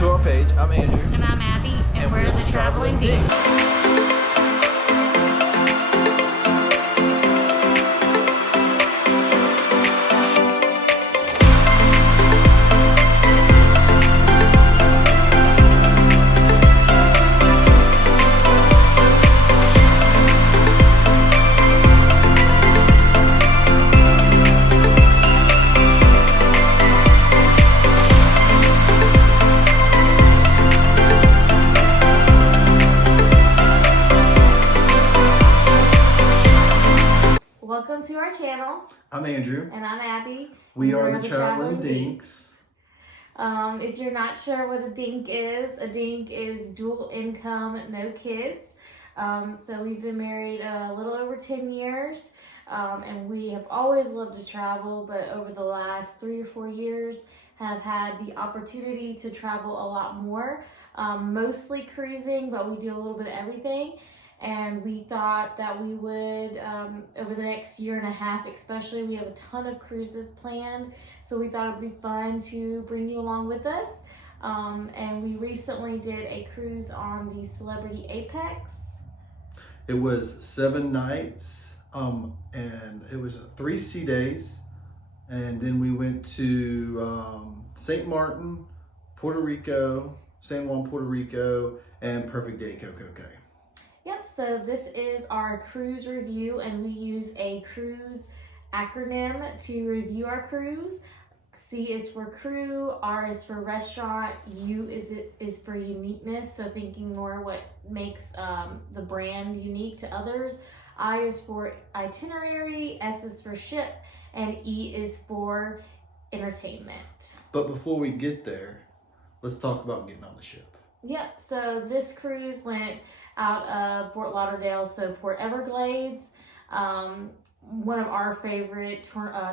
to our page. I'm Andrew. And I'm Abby, and we're the Traveling Dinks. Welcome to our channel. I'm Andrew. And I'm Abby. We are the Traveling Dinks. If you're not sure what a dink is dual income, no kids. So we've been married a little over 10 years, and we have always loved to travel, but over the last 3 or 4 years have had the opportunity to travel a lot more, mostly cruising, but we do a little bit of everything. And we thought that we would, over the next year and a half especially, we have a ton of cruises planned. So we thought it'd be fun to bring you along with us. And we recently did a cruise on the Celebrity Apex. It was 7 nights, and it was 3 sea days. And then we went to St. Martin, Puerto Rico, San Juan, Puerto Rico, and Perfect Day, Coco Cay. Yep, so this is our cruise review, and we use a cruise acronym to review our cruise. C is for crew, R is for restaurant, U is for uniqueness, so thinking more what makes the brand unique to others. I is for itinerary, S is for ship, and E is for entertainment. But before we get there, let's talk about getting on the ship. Yep, so this cruise went out of Fort Lauderdale, so Port Everglades, one of our favorite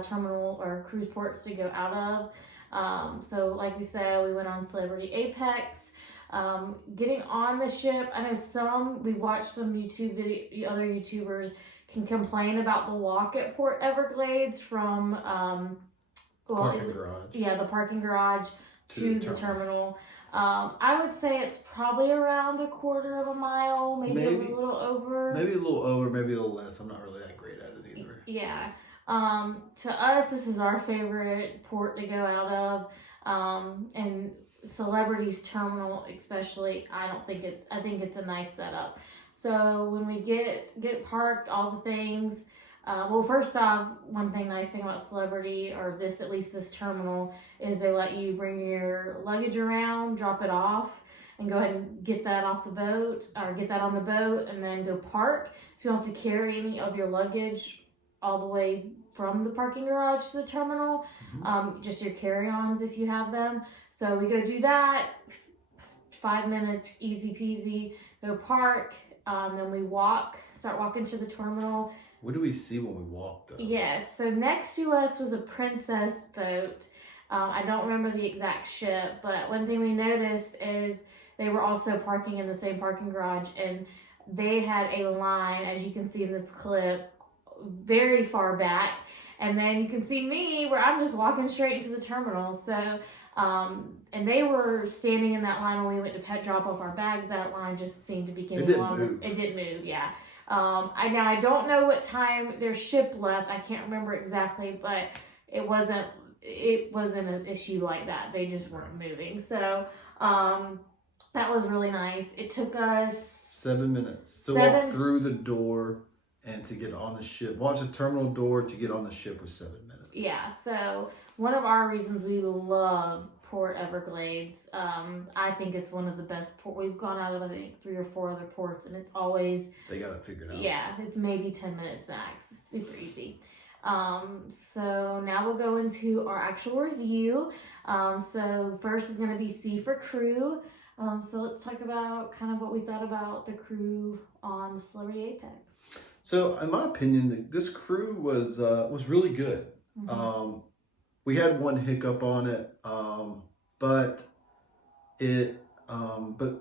terminal or cruise ports to go out of. So like we said, we went on Celebrity Apex. Getting on the ship, I know we've watched some other YouTubers can complain about the walk at Port Everglades from, Parking garage. Yeah, the parking garage to the terminal. I would say it's probably around a quarter of a mile, maybe a little over. Maybe a little over, maybe a little less. I'm not really that great at it either. Yeah. To us, this is our favorite port to go out of. And Celebrity's terminal especially, I think it's a nice setup. So when we get parked, all the things, well, first off, nice thing about Celebrity, or at least this terminal, is they let you bring your luggage around, drop it off, and go ahead and get that off the boat, or get that on the boat, and then go park. So you don't have to carry any of your luggage all the way from the parking garage to the terminal, just your carry-ons if you have them. So we go do that, 5 minutes, easy peasy, go park, then we start walking to the terminal. What do we see when we walk, though? Yeah, so next to us was a Princess boat. I don't remember the exact ship, but one thing we noticed is they were also parking in the same parking garage, and they had a line, as you can see in this clip, very far back. And then you can see me where I'm just walking straight into the terminal. So, and they were standing in that line when we went to drop off our bags. That line just seemed to be getting longer. It didn't move, yeah. I don't know what time their ship left. I can't remember exactly, but it wasn't an issue like that. They just weren't moving. So, that was really nice. It took us 7 minutes to walk through the door and to get on the ship. Watch the terminal door to get on the ship was 7 minutes. Yeah, so one of our reasons we love Port Everglades, I think it's one of the best ports. We've gone out of, I think, 3 or 4 other ports, and it's always... They got it figured out. Yeah, it's maybe 10 minutes max. It's super easy. So now we'll go into our actual review. So first is going to be C for crew. So let's talk about kind of what we thought about the crew on the Celebrity Apex. So in my opinion, this crew was really good. We had one hiccup on it, but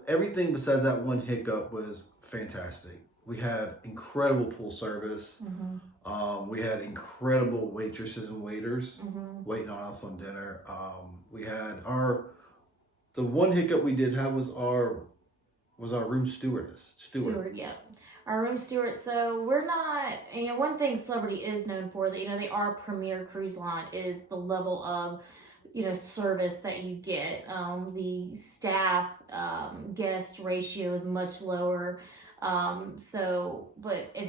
everything besides that one hiccup was fantastic. We had incredible pool service. We had incredible waitresses and waiters waiting on us on dinner. We had The one hiccup we did have was our room steward. Yeah. Our room steward. So we're not, one thing Celebrity is known for that, they are a premier cruise line is the level of, service that you get. The staff guest ratio is much lower. So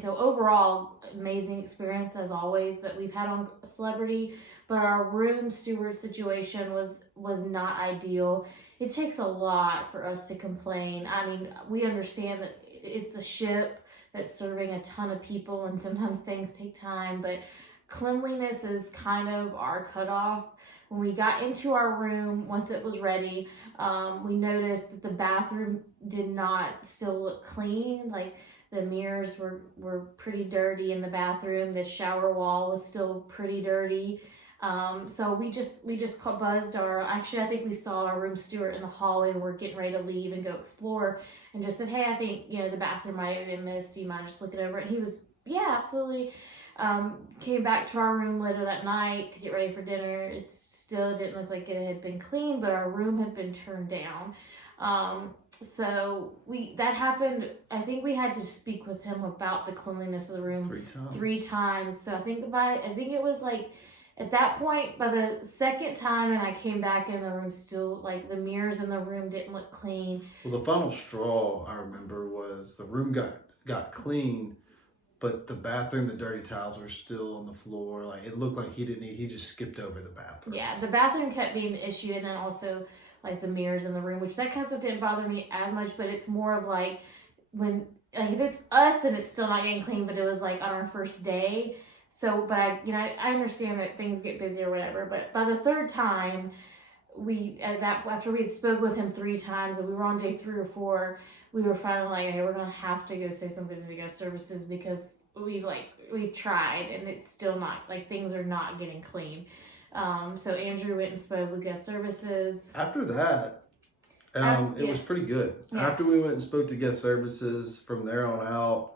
overall, amazing experience as always that we've had on Celebrity, but our room steward situation was not ideal. It takes a lot for us to complain. I mean, we understand that it's a ship that's serving a ton of people and sometimes things take time, but cleanliness is kind of our cutoff. When we got into our room, once it was ready, we noticed that the bathroom did not still look clean. Like the mirrors were pretty dirty in the bathroom. The shower wall was still pretty dirty. So we just buzzed actually I think we saw our room steward in the hallway and we're getting ready to leave and go explore and just said, hey, I think, the bathroom might have been missed. Do you mind just looking over it? And he was, yeah, absolutely. Came back to our room later that night to get ready for dinner. It still didn't look like it had been clean, but our room had been turned down. So that happened. I think we had to speak with him about the cleanliness of the room 3 times. So I think it was like at that point, by the second time, and I came back in the room, still like the mirrors in the room didn't look clean. Well, the final straw I remember was the room got clean, but the bathroom, the dirty towels were still on the floor. Like it looked like he just skipped over the bathroom. Yeah, the bathroom kept being the issue, and then also like the mirrors in the room, which that kind of stuff didn't bother me as much, but it's more of like when if it's us and it's still not getting clean, but it was like on our first day. So, but I understand that things get busy or whatever, but by the third time, after we had spoke with him 3 times and we were on day 3 or 4, we were finally like, hey, we're gonna have to go say something to guest services because we've tried and it's still not, like, things are not getting clean. So Andrew went and spoke with guest services. After that, it was pretty good. Yeah. After we went and spoke to guest services, from there on out,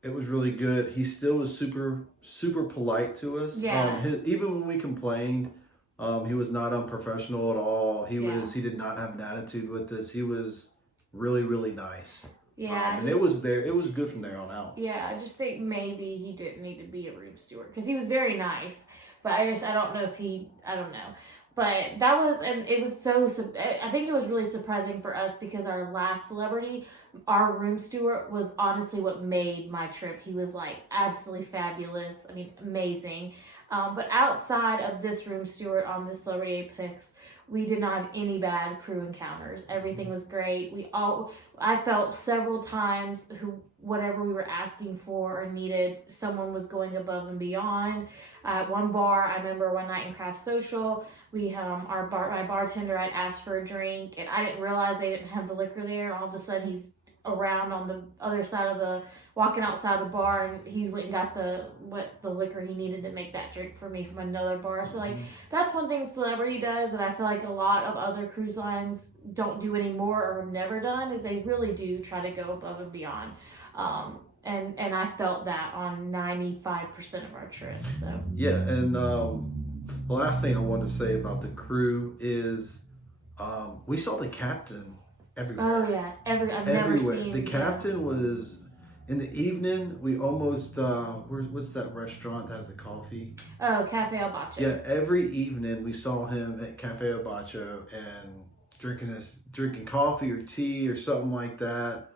it was really good. He still was super, super polite to us. Yeah. Even when we complained, he was not unprofessional at all. He did not have an attitude with us. He was really, really nice. Yeah. And it was good from there on out. Yeah, I just think maybe he didn't need to be a room steward because he was very nice. But I don't know if I don't know. But that was, and it was I think it was really surprising for us because our last celebrity, our room steward was honestly what made my trip. He was like absolutely fabulous. I mean, amazing. But outside of this room steward on this Celebrity Apex, we did not have any bad crew encounters. Everything was great. I felt several times whatever we were asking for or needed, someone was going above and beyond. At one bar, I remember one night in Craft Social, my bartender had asked for a drink and I didn't realize they didn't have the liquor there. All of a sudden he's around on the other side walking outside the bar, and he's went and got the liquor he needed to make that drink for me from another bar. So that's one thing Celebrity does that I feel like a lot of other cruise lines don't do anymore or have never done, is they really do try to go above and beyond. And I felt that on 95% of our trip. So yeah, and the last thing I want to say about the crew is we saw the captain everywhere. Oh yeah, I've never seen the captain was in the evening. We almost what's that restaurant that has the coffee? Oh, Cafe El Bacho. Yeah, every evening we saw him at Cafe El Bacho and drinking coffee or tea or something like that.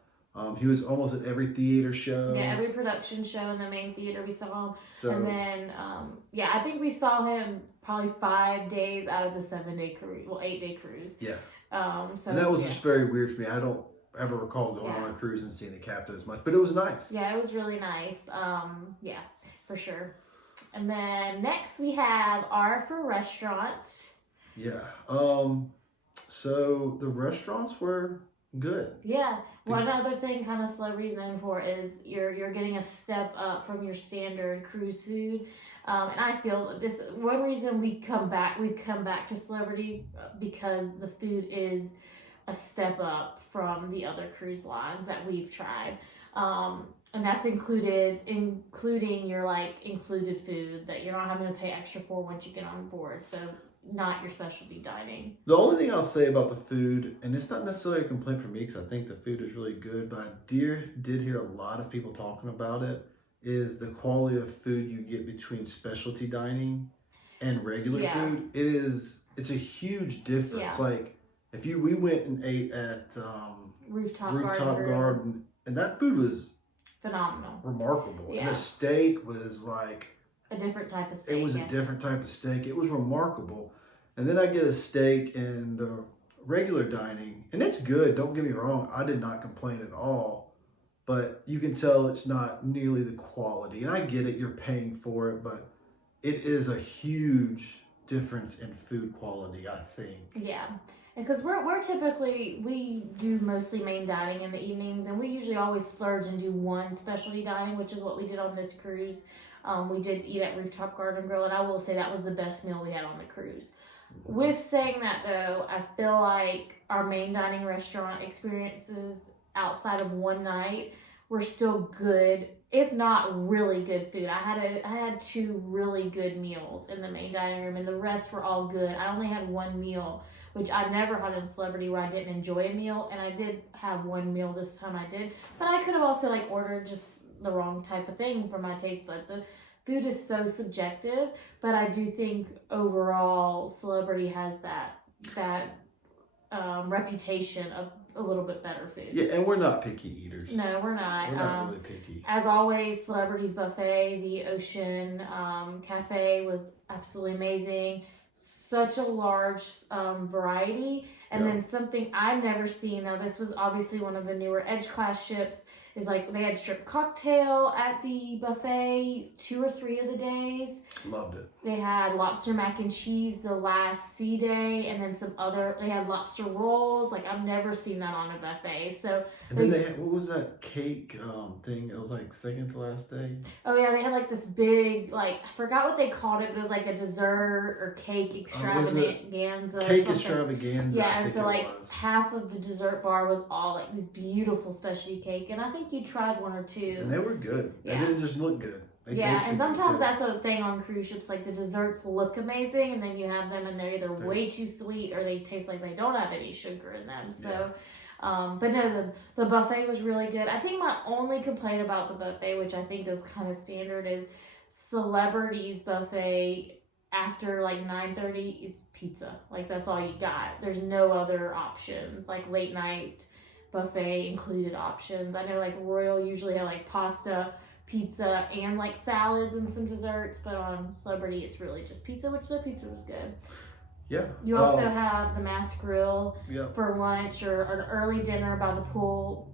He was almost at every theater show. Yeah, every production show in the main theater we saw him. So, and then, I think we saw him probably 5 days out of the 7-day cruise, 8-day cruise. Yeah. And that was just very weird for me. I don't ever recall going on a cruise and seeing the captain as much, but it was nice. Yeah, it was really nice. Yeah, for sure. And then next we have R for Restaurant. Yeah. So the restaurants were good. Yeah. One other thing kind of Celebrity's known for is you're getting a step up from your standard cruise food. And I feel this one reason we come back to Celebrity because the food is a step up from the other cruise lines that we've tried. And that's including your included food that you're not having to pay extra for once you get on board. So not your specialty dining. The only thing I'll say about the food, and it's not necessarily a complaint for me because I think the food is really good, but I did hear a lot of people talking about it, is the quality of food you get between specialty dining and regular Yeah. food. It's a huge difference. Yeah. Like we went and ate at Rooftop Rooftop Grill. Garden, and that food was Phenomenal. remarkable. Yeah. And the steak was like, A different type of steak. it was a different type of steak. It was remarkable. And then I get a steak in the regular dining, and it's good. Don't get me wrong. I did not complain at all. But you can tell it's not nearly the quality. And I get it. You're paying for it. But it is a huge difference in food quality, I think. Yeah. Because we're typically, we do mostly main dining in the evenings, and we usually always splurge and do one specialty dining, which is what we did on this cruise. We did eat at Rooftop Garden Grill, and I will say that was the best meal we had on the cruise. With saying that, though, I feel like our main dining restaurant experiences outside of one night were still good, if not really good food. I had 2 really good meals in the main dining room, and the rest were all good. I only had 1 meal, which I've never had in Celebrity where I didn't enjoy a meal, and I did have 1 meal this time I did, but I could have also like ordered just the wrong type of thing for my taste buds. So food is so subjective, but I do think overall Celebrity has that reputation of a little bit better food. Yeah, and we're not picky eaters. No, we're not. We're not really picky. As always, Celebrity's buffet, the Ocean Cafe was absolutely amazing. Such a large variety. And Yeah. then something I've never seen, now this was obviously one of the newer Edge class ships, is like they had strip cocktail at the buffet 2 or 3 of the days. Loved it. They had lobster mac and cheese the last sea day, and then they had lobster rolls. Like, I've never seen that on a buffet. So, And then they had, what was that cake thing? It was like second to last day. oh yeah, they had like this big, like, I forgot what they called it, but it was like a dessert or cake extravaganza or Cake something. extravaganza. Yeah, I and think so it like was. half of the dessert bar was all like this beautiful specialty cake, and I think you tried 1 or 2. And they were good. They Yeah. didn't just look good. They Yeah, tasted and good, sometimes too. that's a thing on cruise ships. Like, the desserts look amazing, and then you have them, and they're either way too sweet or they taste like they don't have any sugar in them. So, but no, the buffet was really good. I think my only complaint about the buffet, which I think is kind of standard, is Celebrity's buffet. After like 9:30, it's pizza. Like, that's all you got. There's no other options. Like, late night buffet included options. I know like Royal usually have like pasta, pizza, and like salads and some desserts, but on Celebrity it's really just pizza, which the pizza was good. Yeah. You also have the Mass Grill Yeah. for lunch or an early dinner by the pool.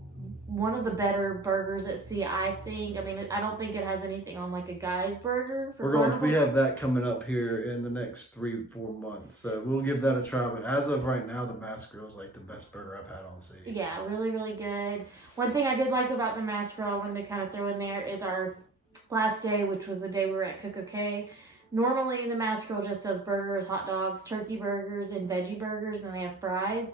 One of the better burgers at sea, I think. I mean, I don't think it has anything on like a Guy's burger. We have that coming up here in the next 3-4 months, so we'll give that a try. But as of right now, the Mass Grill is like the best burger I've had on the sea. Yeah, really, really good. One thing I did like about the Mass Grill, I wanted to kind of throw in there, is our last day, which was the day we were at Coco Cay. Normally, the Mass Grill just does burgers, hot dogs, turkey burgers, and veggie burgers, and they have fries.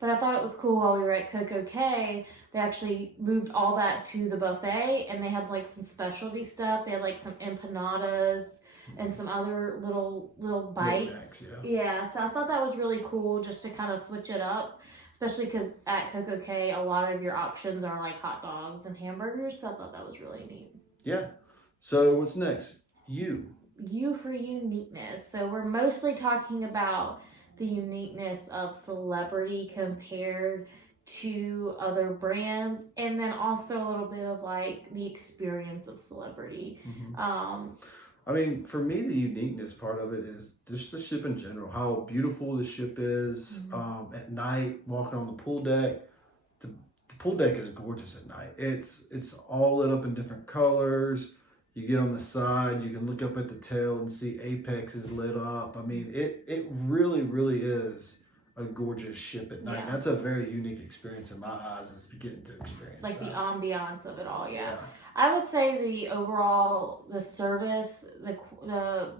But I thought it was cool while we were at Coco Cay, they actually moved all that to the buffet, and they had like some specialty stuff. They had like some empanadas and some other little bites. Yeah, so I thought that was really cool just to kind of switch it up, especially because at Coco Cay, a lot of your options are like hot dogs and hamburgers, so I thought that was really neat. Yeah. So what's next? You for uniqueness. So we're mostly talking about the uniqueness of Celebrity compared to other brands, and then also a little bit of like the experience of Celebrity. I mean, for me, the uniqueness part of it is just the ship in general, how beautiful the ship is. At night, walking on the pool deck. The pool deck is gorgeous at night. It's all lit up in different colors. You get on the side, you can look up at the tail and see Apex is lit up. I mean, it really, really is a gorgeous ship at night. Yeah. And that's a very unique experience in my eyes, is getting to experience Like that. the ambiance of it all, yeah. Yeah. I would say the service, the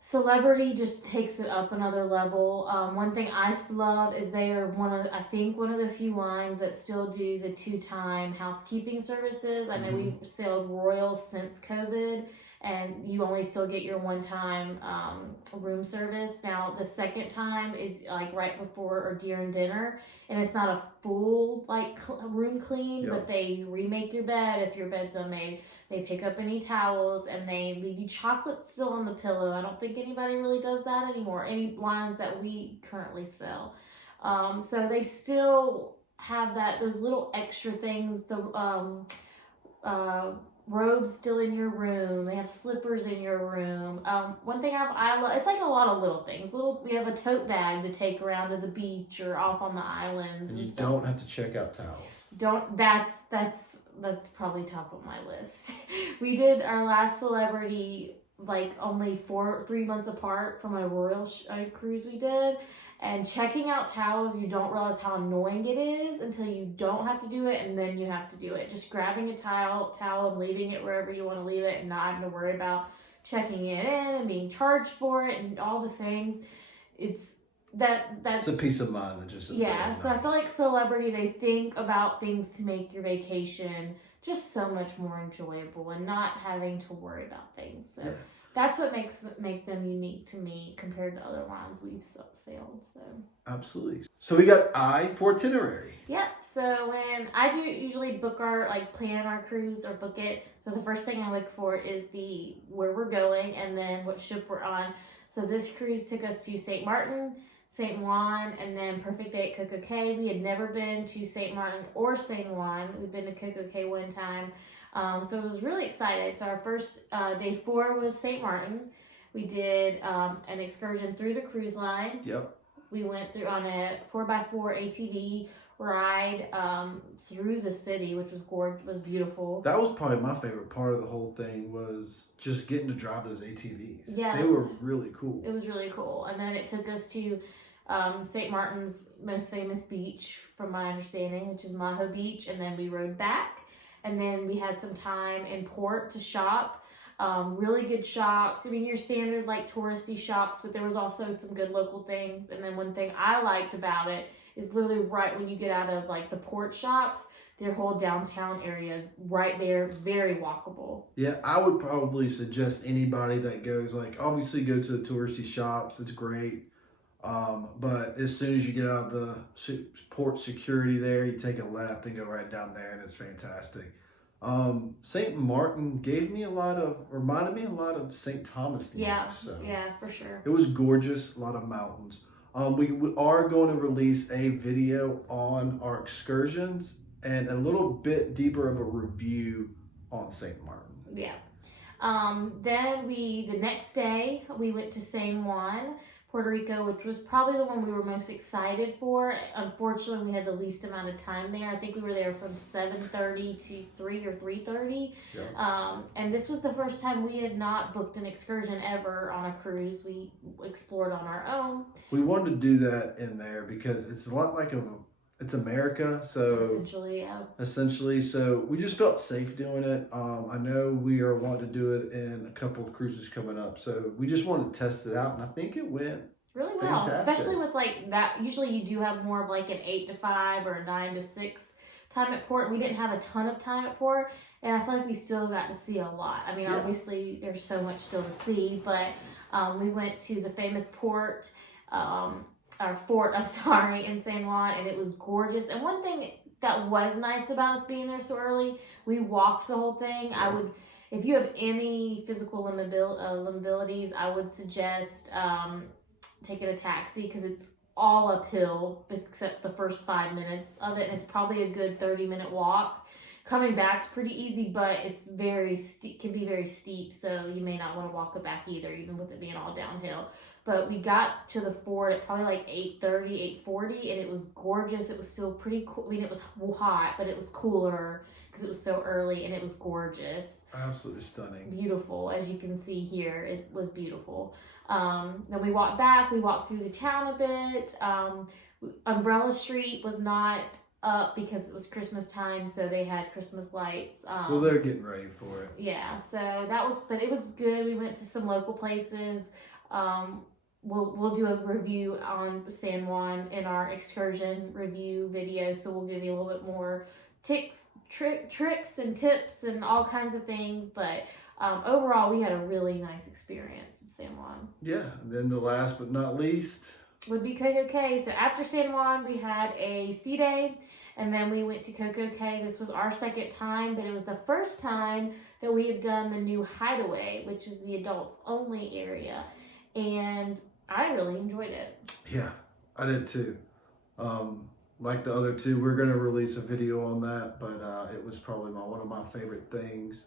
Celebrity just takes it up another level. One thing I love is they are one of the few lines that still do the 2-time housekeeping services. I know we've sailed Royal since COVID, and you only still get your one time room service. Now the second time is like right before or during dinner, and it's not a full like room clean, Yeah. but they remake your bed if your bed's unmade. They pick up any towels and they leave you chocolate still on the pillow. I don't think anybody really does that anymore. Any lines that we currently sell. So they still have those little extra things. The robes still in your room. They have slippers in your room. One thing I love, it's like a lot of little things. We have a tote bag to take around to the beach or off on the islands. And you stuff. don't have to check out towels. That's probably top of my list. We did our last celebrity like only 3 months apart from a royal cruise we did. And checking out towels, you don't realize how annoying it is until you don't have to do it, and then you have to do it. Just grabbing a towel and leaving it wherever you want to leave it, and not having to worry about checking it in and being charged for it and all the things. That's a peace of mind that just So I feel like Celebrity, they think about things to make your vacation just so much more enjoyable and not having to worry about things. So. Yeah. That's what make them unique to me compared to other lines we've sailed. So absolutely. So we got I for itinerary. Yep. So when I do usually book plan our cruise or book it. So the first thing I look for is where we're going and then what ship we're on. So this cruise took us to St. Martin, St. Juan, and then Perfect Day at Coco Cay. We had never been to St. Martin or St. Juan. We've been to Coco Cay one time. So I was really excited. So our first day 4 was St. Martin. We did an excursion through the cruise line. Yep. We went through on a 4x4 ATV ride through the city, which was beautiful. That was probably my favorite part of the whole thing, was just getting to drive those ATVs. Yeah, they were really cool. It was really cool. And then it took us to St. Martin's most famous beach, from my understanding, which is Maho Beach. And then we rode back. And then we had some time in port to shop. Really good shops. I mean, your standard like touristy shops, but there was also some good local things. And then one thing I liked about it is literally right when you get out of like the port shops, their whole downtown area is right there, very walkable. Yeah, I would probably suggest anybody that goes, like, obviously go to the touristy shops. It's great. But as soon as you get out of the port security there, you take a left and go right down there, and it's fantastic. St. Martin reminded me a lot of St. Thomas. Yeah, for sure. It was gorgeous, a lot of mountains. We are going to release a video on our excursions and a little bit deeper of a review on St. Martin. Yeah. Then the next day, we went to San Juan, Puerto Rico, which was probably the one we were most excited for. Unfortunately, we had the least amount of time there. I think we were there from 7:30 to 3 or 3:30. Yeah. And this was the first time we had not booked an excursion ever on a cruise. We explored on our own. We wanted to do that in there because it's a lot like it's America, so essentially, so we just felt safe doing it. I know we are wanting to do it in a couple of cruises coming up, so we just wanted to test it out, and I think it went really well. Fantastic. Especially with like that. Usually, you do have more of like an 8 to 5 or a 9 to 6 time at port. We didn't have a ton of time at port, and I feel like we still got to see a lot. I mean, obviously, there's so much still to see, but we went to the famous fort, in San Juan, and it was gorgeous. And one thing that was nice about us being there so early, we walked the whole thing. Yeah. If you have any physical limitations, I would suggest taking a taxi, because it's all uphill except the first 5 minutes of it, and it's probably a good 30-minute walk. Coming back's pretty easy, but it's can be very steep, so you may not want to walk it back either, even with it being all downhill. But we got to the fort at probably like 8:30, 8:40, and it was gorgeous. It was still pretty cool. I mean, it was hot, but it was cooler because it was so early, and it was gorgeous. Absolutely stunning. Beautiful, as you can see here. It was beautiful. Then we walked back. We walked through the town a bit. Umbrella Street was not up because it was Christmas time, so they had Christmas lights. Well, they're getting ready for it. Yeah, so but it was good. We went to some local places. We'll do a review on San Juan in our excursion review video, so we'll give you a little bit more tricks and tips and all kinds of things. But Overall, we had a really nice experience in San Juan. Yeah, and then the last but not least would be Coco Cay. So after San Juan, we had a sea day, and then we went to Coco Cay. This was our second time, but it was the first time that we had done the new Hideaway, which is the adults only area, and I really enjoyed it. Yeah, I did too. Like the other two, we're gonna release a video on that, but it was probably one of my favorite things.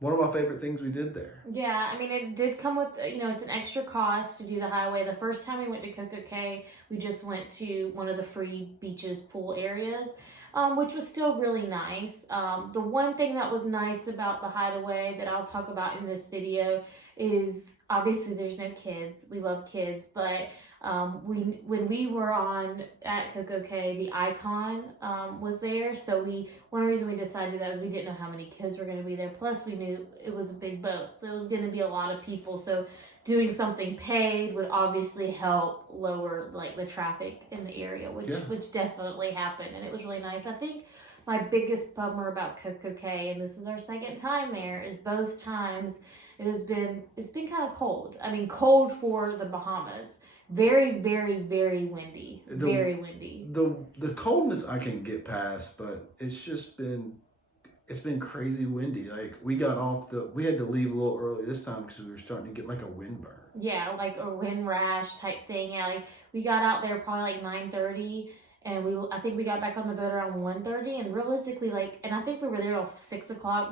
One of my favorite things we did there. Yeah, I mean, it did come with, it's an extra cost to do the highway. The first time we went to Coco Cay, we just went to one of the free beaches pool areas, which was still really nice. The one thing that was nice about the Hideaway that I'll talk about in this video is obviously there's no kids. We love kids, but when we were at Coco Cay, the Icon was there. So one reason we decided that was we didn't know how many kids were going to be there. Plus, we knew it was a big boat, so it was going to be a lot of people. So doing something paid would obviously help lower like the traffic in the area, which definitely happened, and it was really nice. I think my biggest bummer about Coco Cay, and this is our second time there, is both times it's been kind of cold. I mean, cold for the Bahamas. Very, very, very windy. Very windy. The coldness I can get past, but it's been crazy windy. Like we had to leave a little early this time because we were starting to get like a wind burn. Yeah, like a wind rash type thing. Yeah, like we got out there probably like 9:30, and I think we got back on the boat around 1:30, and realistically, and I think we were there till 6 o'clock.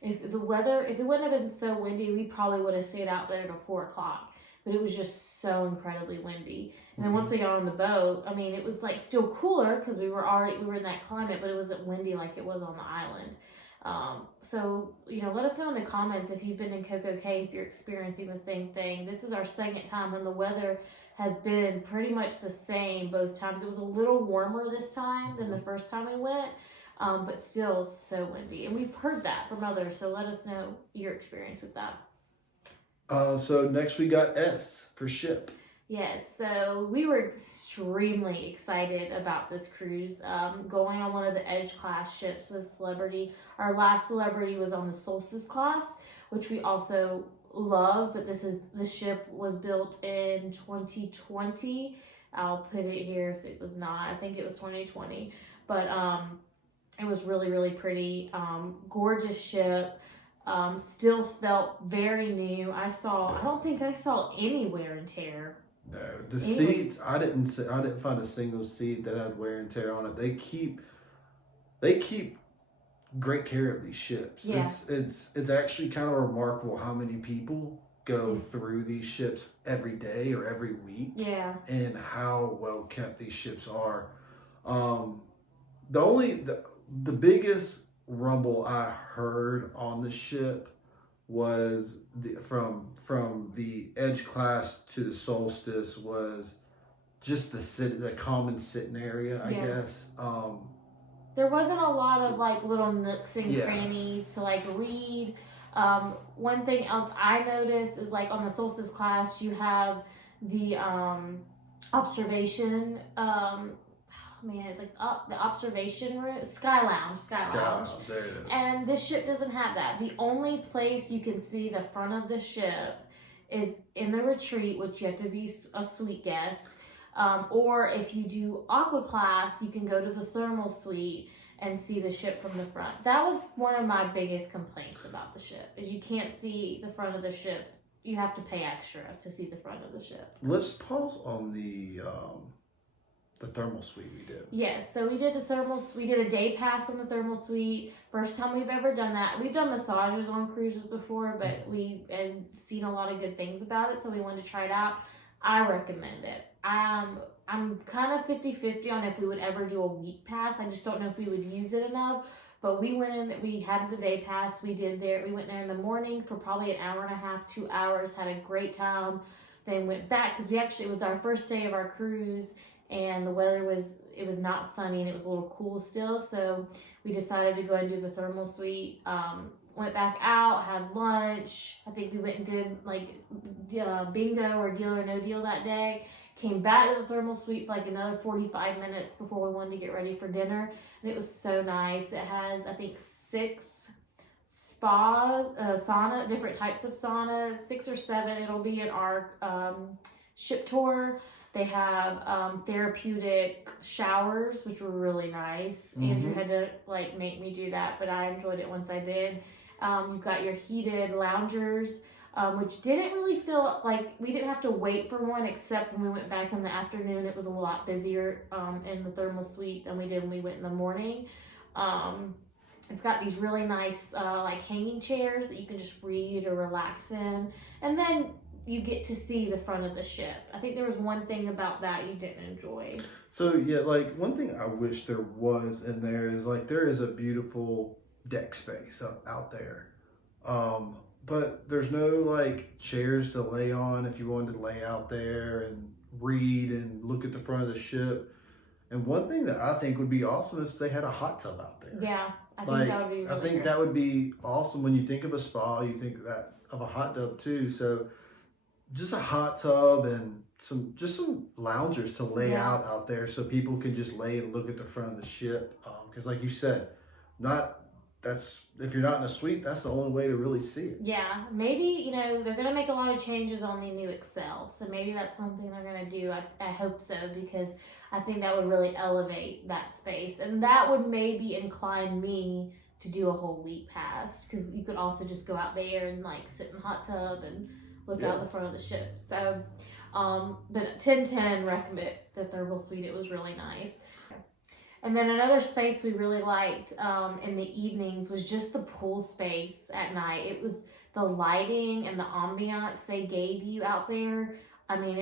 If it wouldn't have been so windy, we probably would have stayed out there till 4 o'clock. But it was just so incredibly windy. And then once we got on the boat, I mean, it was like still cooler because we were in that climate, but it wasn't windy like it was on the island. So, let us know in the comments if you've been in Coco Cay, if you're experiencing the same thing. This is our second time, and the weather has been pretty much the same both times. It was a little warmer this time than the first time we went, but still so windy. And we've heard that from others, so let us know your experience with that. So next we got S for ship. Yes, so we were extremely excited about this cruise, going on one of the Edge class ships with Celebrity. Our last Celebrity was on the Solstice class, which we also love, but this ship was built in 2020. I'll put it here if it was not. I think it was 2020, but it was really, really pretty, gorgeous ship. Still felt very new. I don't think I saw any wear and tear. No, the seats, I didn't find a single seat that had wear and tear on it. They keep great care of these ships. Yeah. It's actually kind of remarkable how many people go through these ships every day or every week. Yeah. And how well kept these ships are. The biggest rumble I heard on the ship was from the Edge class to the Solstice was just the common sitting area, I guess. There wasn't a lot of like little nooks and crannies to like read. One thing else I noticed is like on the Solstice class you have the observation it's like the observation room, Sky Lounge. There it is. And this ship doesn't have that. The only place you can see the front of the ship is in the retreat, which you have to be a suite guest. Or if you do Aqua class, you can go to the thermal suite and see the ship from the front. That was one of my biggest complaints about the ship, is you can't see the front of the ship. You have to pay extra to see the front of the ship. Let's pause on the thermal suite we did. Yes, so we did we did a day pass on the thermal suite. First time we've ever done that. We've done massages on cruises before, but we had seen a lot of good things about it, so we wanted to try it out. I recommend it. I'm kind of 50-50 on if we would ever do a week pass. I just don't know if we would use it enough. But we went in, we had the day pass. We went there in the morning for probably an hour and a half, 2 hours, had a great time. Then went back because it was our first day of our cruise, and the weather was not sunny and it was a little cool still, so we decided to go and do the thermal suite. Went back out, had lunch. I think we went and did like bingo or Deal or No Deal that day. Came back to the thermal suite for like another 45 minutes before we wanted to get ready for dinner, and it was so nice. It has, I think, 6 sauna, different types of saunas, 6 or 7. It'll be in our ship tour. They have therapeutic showers, which were really nice. Andrew had to like make me do that, but I enjoyed it once I did. You've got your heated loungers, which didn't really feel like we didn't have to wait for one, except when we went back in the afternoon. It was a lot busier in the thermal suite than we did when we went in the morning. It's got these really nice like hanging chairs that you can just read or relax in, and then you get to see the front of the ship. I think there was one thing about that you didn't enjoy. So yeah, like one thing I wish there was in there is like there is a beautiful deck space out there, but there's no like chairs to lay on if you wanted to lay out there and read and look at the front of the ship. And one thing that I think would be awesome if they had a hot tub out there. Yeah, I think Like, that would be really I think great. that would be awesome. When you think of a spa, you think that of a hot tub too. So just a hot tub and some loungers to lay Yeah. out there so people can just lay and look at the front of the ship. Because like you said, if you're not in a suite, that's the only way to really see it. Yeah, maybe, they're going to make a lot of changes on the new Excel. So maybe that's one thing they're going to do. I hope so, because I think that would really elevate that space. And that would maybe incline me to do a whole week pass, because you could also just go out there and like sit in the hot tub and look out the front of the ship. So, but 10/10 recommend the thermal suite. It was really nice. And then another space we really liked in the evenings was just the pool space at night. It was the lighting and the ambiance they gave you out there. I mean,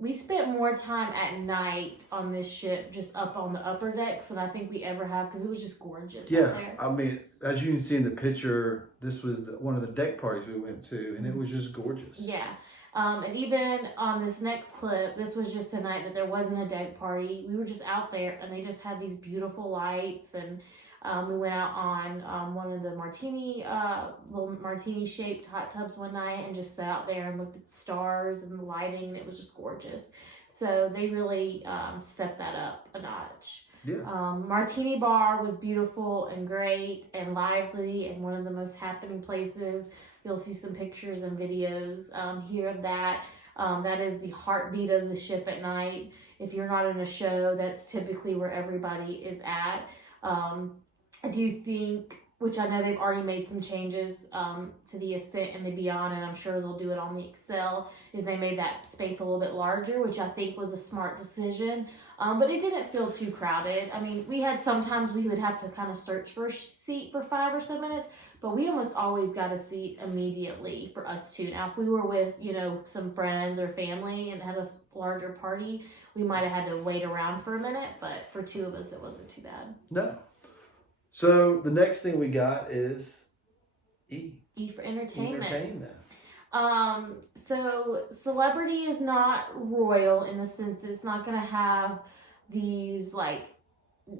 we spent more time at night on this ship just up on the upper decks than I think we ever have, because it was just gorgeous out there. I mean, as you can see in the picture, this was one of the deck parties we went to, and it was just gorgeous. Yeah. And even on this next clip, this was just a night that there wasn't a deck party. We were just out there, and they just had these beautiful lights, and we went out on one of the little martini-shaped hot tubs one night and just sat out there and looked at the stars and the lighting, and it was just gorgeous. So they really stepped that up a notch. Yeah. Martini Bar was beautiful and great and lively and one of the most happening places. You'll see some pictures and videos here of that. That is the heartbeat of the ship at night. If you're not in a show, that's typically where everybody is at. I do think, which I know they've already made some changes to the Ascent and the Beyond, and I'm sure they'll do it on the Excel, is they made that space a little bit larger, which I think was a smart decision. But it didn't feel too crowded. I mean, sometimes we would have to kind of search for a seat for 5 or so minutes, but we almost always got a seat immediately for us two. Now, if we were with, some friends or family and had a larger party, we might have had to wait around for a minute, but for 2 of us, it wasn't too bad. No. So the next thing we got is E. E for entertainment. Entertainment. So Celebrity is not royal in the sense that it's not going to have these like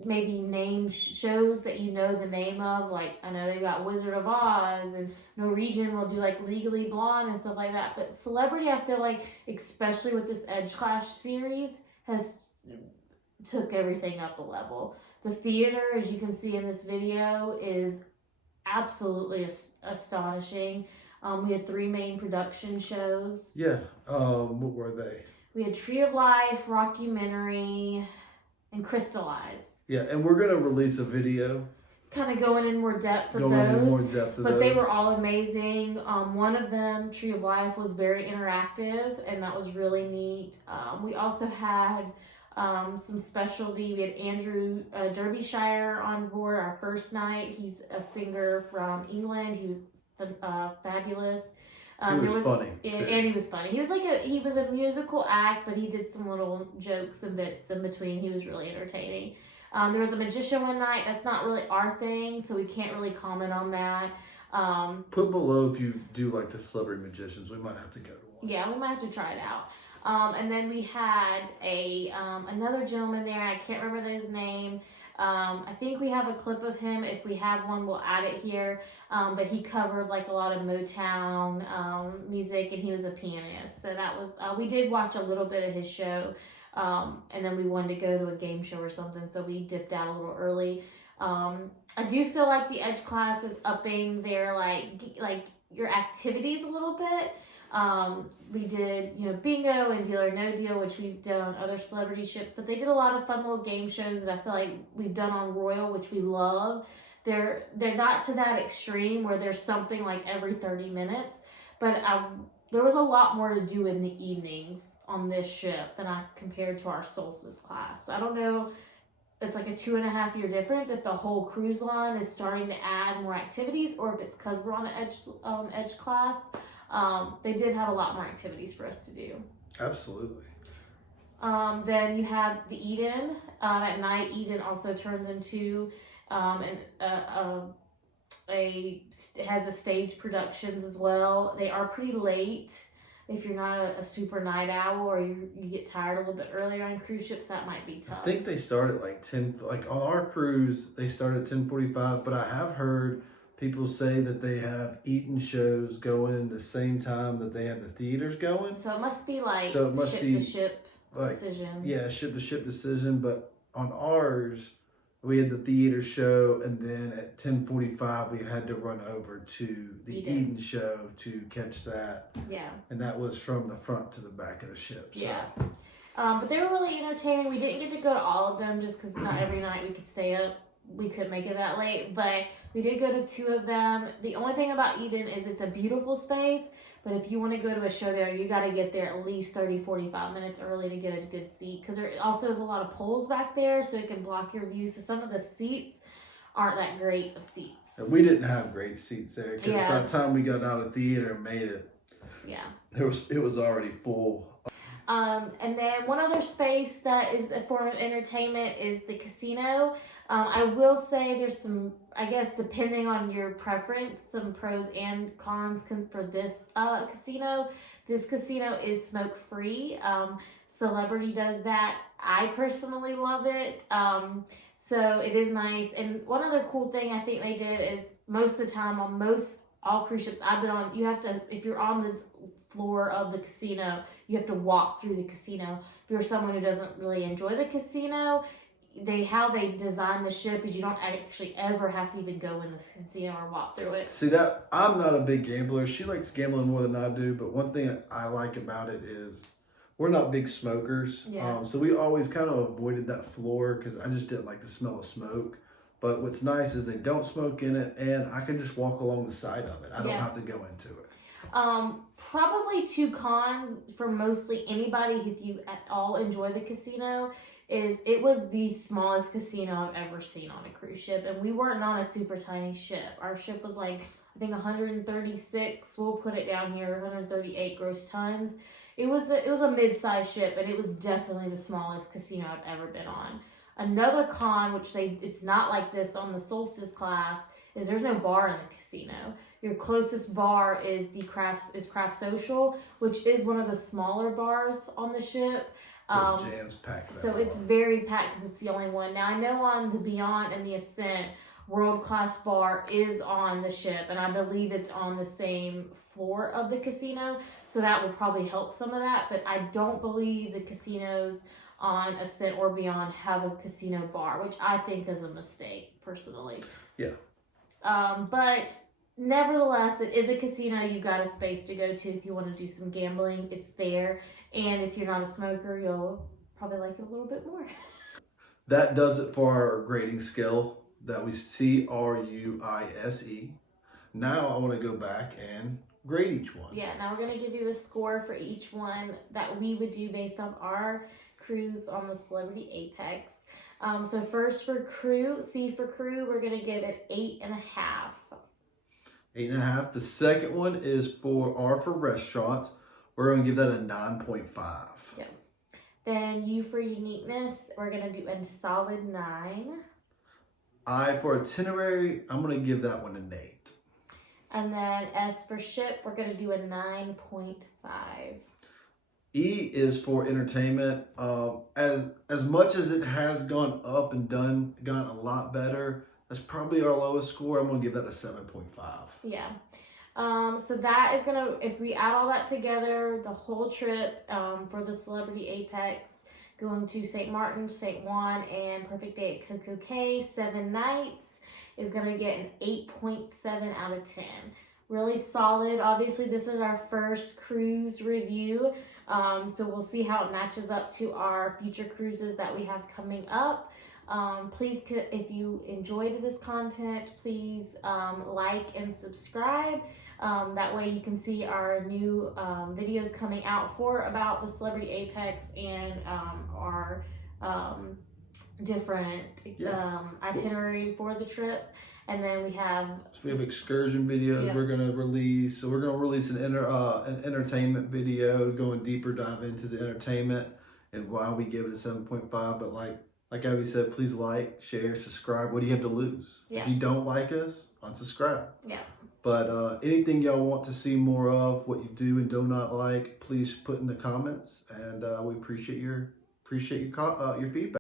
maybe name shows that you know the name of. Like I know they've got Wizard of Oz, and Norwegian will do like Legally Blonde and stuff like that. But Celebrity, I feel like, especially with this Edge Clash series, has took everything up a level. The theater, as you can see in this video, is absolutely astonishing. We had 3 main production shows. Yeah. What were they? We had Tree of Life, Rockumentary, and Crystallize. Yeah, and we're gonna release a video Kind of going in more depth with going in more those. depth of But those. they were all amazing. One of them, Tree of Life, was very interactive, and that was really neat. We also had some specialty. We had Andrew Derbyshire on board our first night. He's a singer from England. He was fabulous. He was funny. And he was funny. He was a musical act, but he did some little jokes and bits in between. He was really entertaining. There was a magician one night. That's not really our thing, so we can't really comment on that. Put below if you do like the celebrity magicians. We might have to go to one. Yeah, we might have to try it out. And then we had another gentleman there. I can't remember his name. I think we have a clip of him. If we have one, we'll add it here. But he covered like a lot of Motown music, and he was a pianist. So that was, we did watch a little bit of his show. And then we wanted to go to a game show or something, so we dipped out a little early. I do feel like the Edge class is upping their like your activities a little bit. We did, bingo and Deal or No Deal, which we've done on other celebrity ships, but they did a lot of fun little game shows that I feel like we've done on Royal, which we love. They're not to that extreme where there's something like every 30 minutes, but there was a lot more to do in the evenings on this ship than I compared to our Solstice class. I don't know, it's like a 2.5 year difference if the whole cruise line is starting to add more activities or if it's because we're on an Edge class. They did have a lot more activities for us to do. Absolutely. Then you have the Eden. At night, Eden also turns into has a stage productions as well. They are pretty late. If you're not a super night owl or you get tired a little bit earlier on cruise ships, that might be tough. I think they start at like 10, like on our cruise, they start at 10:45, but I have heard people say that they have Eden shows going the same time that they have the theaters going. So it must be like So it must ship be to ship like, decision. Yeah, ship to ship decision, but on ours, we had the theater show, and then at 10:45 we had to run over to the Eden show to catch that. Yeah. And that was from the front to the back of the ship. So. Yeah. But they were really entertaining. We didn't get to go to all of them just because not every night we could stay up. We couldn't make it that late, but we did go to 2 of them. The only thing about Eden is it's a beautiful space, but if you want to go to a show there, you got to get there at least 30-45 minutes early to get a good seat, because there also is a lot of poles back there, so it can block your view. So some of the seats aren't that great of seats. And we didn't have great seats there, because Yeah. by the time we got out of the theater and made it, Yeah. it was already full. And then one other space that is a form of entertainment is the casino. I will say there's some, I guess, depending on your preference, some pros and cons for this casino. This casino is smoke free. Celebrity does that. I personally love it. So it is nice. And one other cool thing I think they did is most of the time on all cruise ships I've been on, you have to, if you're on the floor of the casino, you have to walk through the casino. If you're someone who doesn't really enjoy the casino, how they design the ship is you don't actually ever have to even go in the casino or walk through it. See, that I'm not a big gambler. She likes gambling more than I do, but one thing I like about it is we're not big smokers. Yeah. So we always kind of avoided that floor because I just didn't like the smell of smoke. But what's nice is they don't smoke in it, and I can just walk along the side of it. I don't have to go into it. Probably 2 cons for mostly anybody if you at all enjoy the casino is it was the smallest casino I've ever seen on a cruise ship, and we weren't on a super tiny ship. Our ship was like, I think 136, we'll put it down here, 138 gross tons. It was a mid-sized ship, and it was definitely the smallest casino I've ever been on. Another con, which it's not like this on the Solstice class, is there's no bar in the casino. Your closest bar is Craft Social, which is one of the smaller bars on the ship. Jam's packed. So it's very packed because it's the only one. Now I know on the Beyond and the Ascent, World Class Bar is on the ship, and I believe it's on the same floor of the casino, so that will probably help some of that. But I don't believe the casinos on Ascent or Beyond have a casino bar, which I think is a mistake personally. Yeah. But nevertheless, it is a casino. You got a space to go to if you want to do some gambling. It's there, and if you're not a smoker, you'll probably like it a little bit more. That does it for our grading scale that we CRUISE. Now I want to go back and grade each one. Yeah, now we're going to give you the score for each one that we would do based on our cruise on the Celebrity Apex. So first for crew, C for crew, we're going to give it 8.5. 8.5. The second one is for restaurants. We're going to give that a 9.5. Yeah. Then U for uniqueness, we're going to do a solid 9. I for itinerary, I'm going to give that one an 8. And then S for ship, we're going to do a 9.5. E is for entertainment. As much as it has gone up and gotten a lot better, that's probably our lowest score. I'm going to give that a 7.5. Yeah. So that is going to, if we add all that together, the whole trip for the Celebrity Apex going to St. Martin, St. Juan, and Perfect Day at Coco Cay. 7 nights is going to get an 8.7 out of 10. Really solid. Obviously, this is our first cruise review, so we'll see how it matches up to our future cruises that we have coming up. Please, if you enjoyed this content, please like and subscribe. That way you can see our new videos coming out about the Celebrity Apex and our different itinerary for the trip. And then we have excursion videos. Yeah. We're gonna release. So we're gonna release an entertainment video, going deeper dive into the entertainment and why we give it a 7.5. But like Abby said, please like, share, subscribe. What do you have to lose? Yeah. If you don't like us, unsubscribe. Yeah. But anything y'all want to see more of, what you do and do not like, please put in the comments, and we appreciate your feedback.